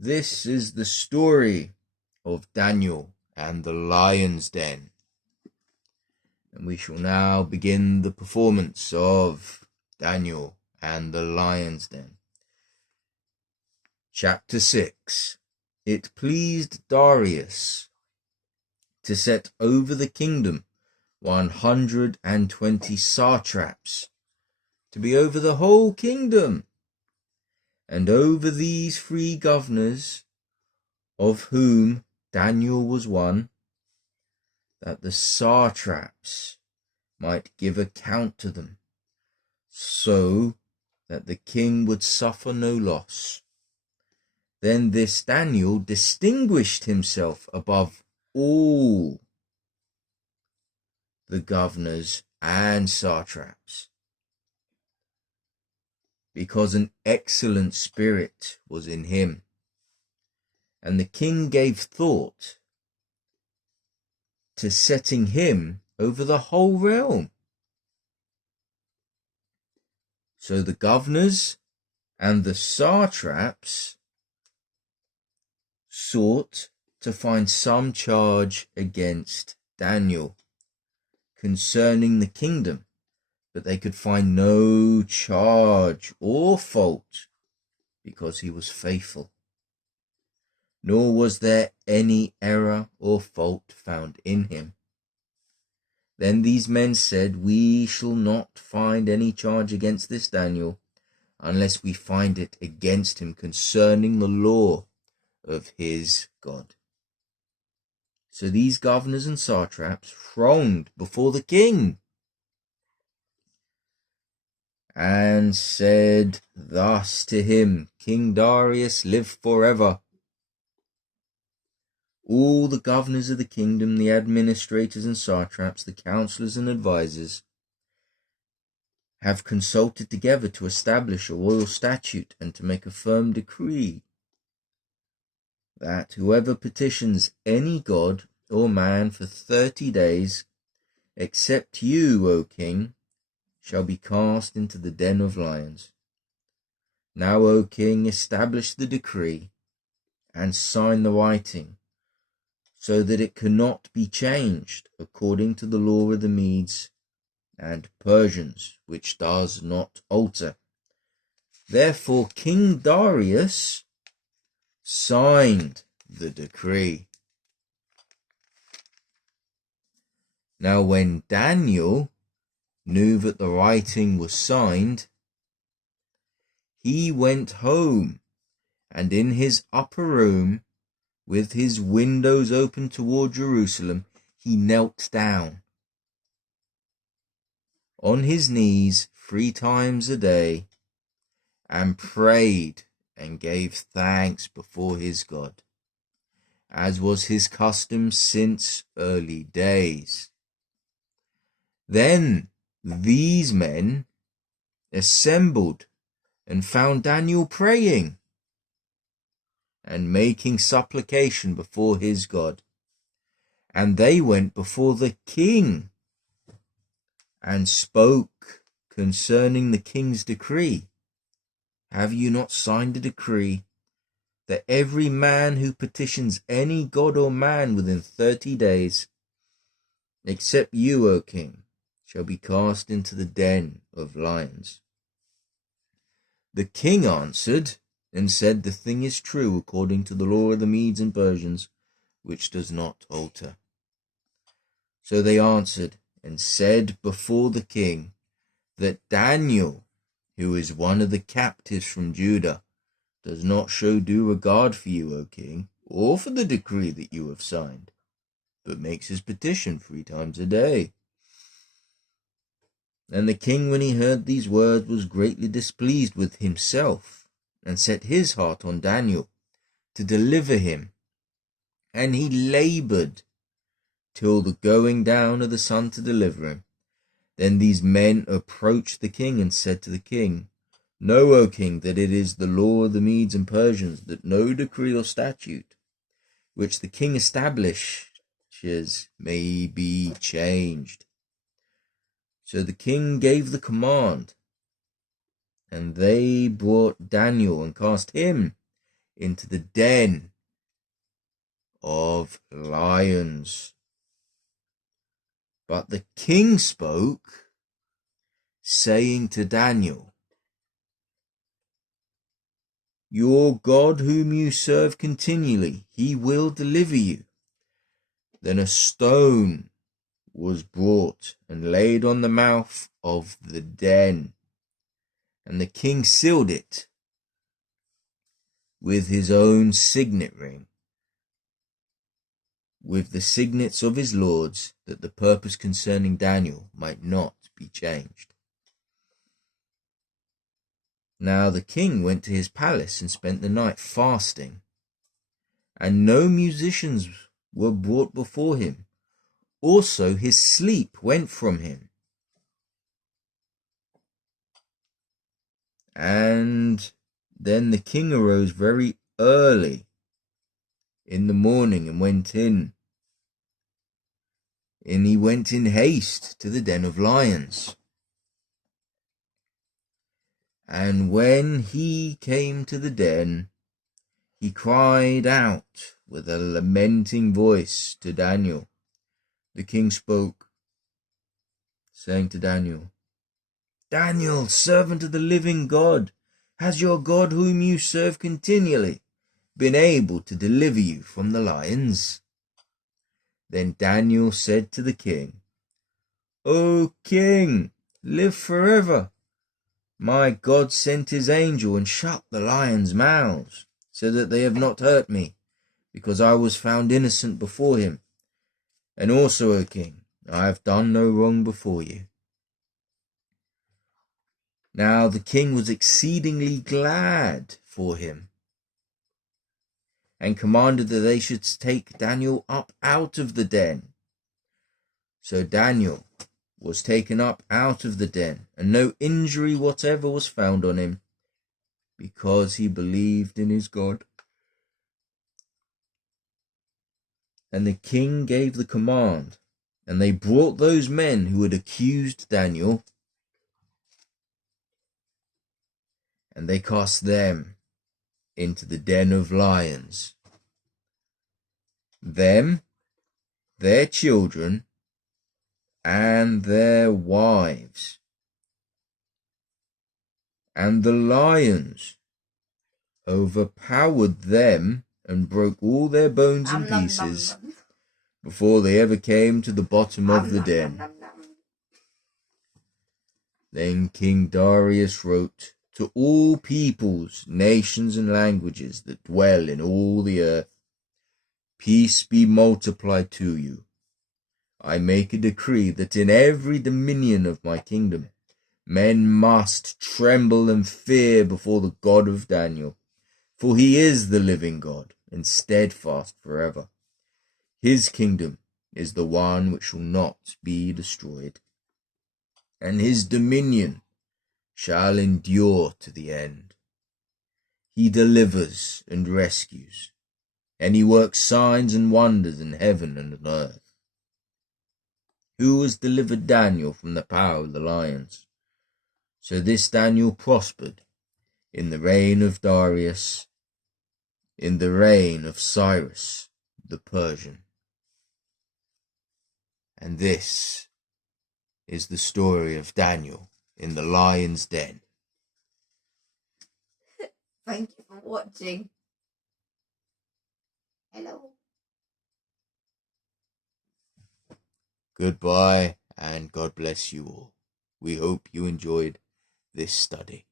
This is the story of Daniel and the lion's den. And we shall now begin the performance of Daniel and the lion's den. Chapter 6. It pleased Darius to set over the kingdom 120 satraps, to be over the whole kingdom, and over these 3 governors, of whom Daniel was one, that the satraps might give account to them, so that the king would suffer no loss. Then this Daniel distinguished himself above all the governors and satraps, because an excellent spirit was in him. And the king gave thought to setting him over the whole realm. So the governors and the satraps sought to find some charge against Daniel concerning the kingdom, but they could find no charge or fault, because he was faithful. Nor was there any error or fault found in him. Then these men said, "We shall not find any charge against this Daniel, unless we find it against him concerning the law of his God." So these governors and satraps thronged before the king, and said thus to him, "King Darius, live forever. All the governors of the kingdom, the administrators and satraps, the counselors and advisers, have consulted together to establish a royal statute and to make a firm decree, that whoever petitions any god or man for 30 days, except you, O king, shall be cast into the den of lions. Now, O king, establish the decree and sign the writing, so that it cannot be changed, according to the law of the Medes and Persians, which does not alter." Therefore King Darius signed the decree. Now when Daniel knew that the writing was signed, he went home, and in his upper room, with his windows open toward Jerusalem, he knelt down on his knees 3 times a day, and prayed and gave thanks before his God, as was his custom since early days. Then these men assembled and found Daniel praying and making supplication before his God. And they went before the king and spoke concerning the king's decree. "Have you not signed a decree that every man who petitions any god or man within 30 days, except you, O king, shall be cast into the den of lions?" The king answered and said, "The thing is true according to the law of the Medes and Persians, which does not alter." So they answered and said before the king that Daniel, who is one of the captives from Judah, does not show due regard for you, O king, or for the decree that you have signed, but makes his petition 3 times a day. And the king, when he heard these words, was greatly displeased with himself, and set his heart on Daniel to deliver him. And he labored till the going down of the sun to deliver him. Then these men approached the king and said to the king, "Know, O king, that it is the law of the Medes and Persians that no decree or statute which the king establishes may be changed." So the king gave the command, and they brought Daniel and cast him into the den of lions. But the king spoke, saying to Daniel, "Your God whom you serve continually, he will deliver you." Then a stone was brought and laid on the mouth of the den, and the king sealed it with his own signet ring, with the signets of his lords, that the purpose concerning Daniel might not be changed. Now the king went to his palace and spent the night fasting, and no musicians were brought before him. Also his sleep went from him. And then the king arose very early in the morning and went in. And he went in haste to the den of lions. And when he came to the den, he cried out with a lamenting voice to Daniel. The king spoke, saying to Daniel, "Daniel, servant of the living God, has your God whom you serve continually been able to deliver you from the lions?" Then Daniel said to the king, "O king, live forever. My God sent his angel and shut the lions' mouths, so that they have not hurt me, because I was found innocent before him. And also, O king, I have done no wrong before you." Now the king was exceedingly glad for him, and commanded that they should take Daniel up out of the den. So Daniel was taken up out of the den, and no injury whatever was found on him, because he believed in his God. And the king gave the command, and they brought those men who had accused Daniel, and they cast them into the den of lions. Them, their children, and their wives. And the lions overpowered them and broke all their bones in pieces before they ever came to the bottom of the den. Then King Darius wrote to all peoples, nations, and languages that dwell in all the earth, "Peace be multiplied to you. I make a decree that in every dominion of my kingdom men must tremble and fear before the God of Daniel, for he is the living God and steadfast forever. His kingdom is the one which shall not be destroyed, and his dominion shall endure to the end. He delivers and rescues, and he works signs and wonders in heaven and on earth. Who has delivered Daniel from the power of the lions?" So this Daniel prospered in the reign of Darius, in the reign of Cyrus the Persian. And this is the story of Daniel in the lion's den. Thank you for watching. Hello. Goodbye, and God bless you all. We hope you enjoyed this study.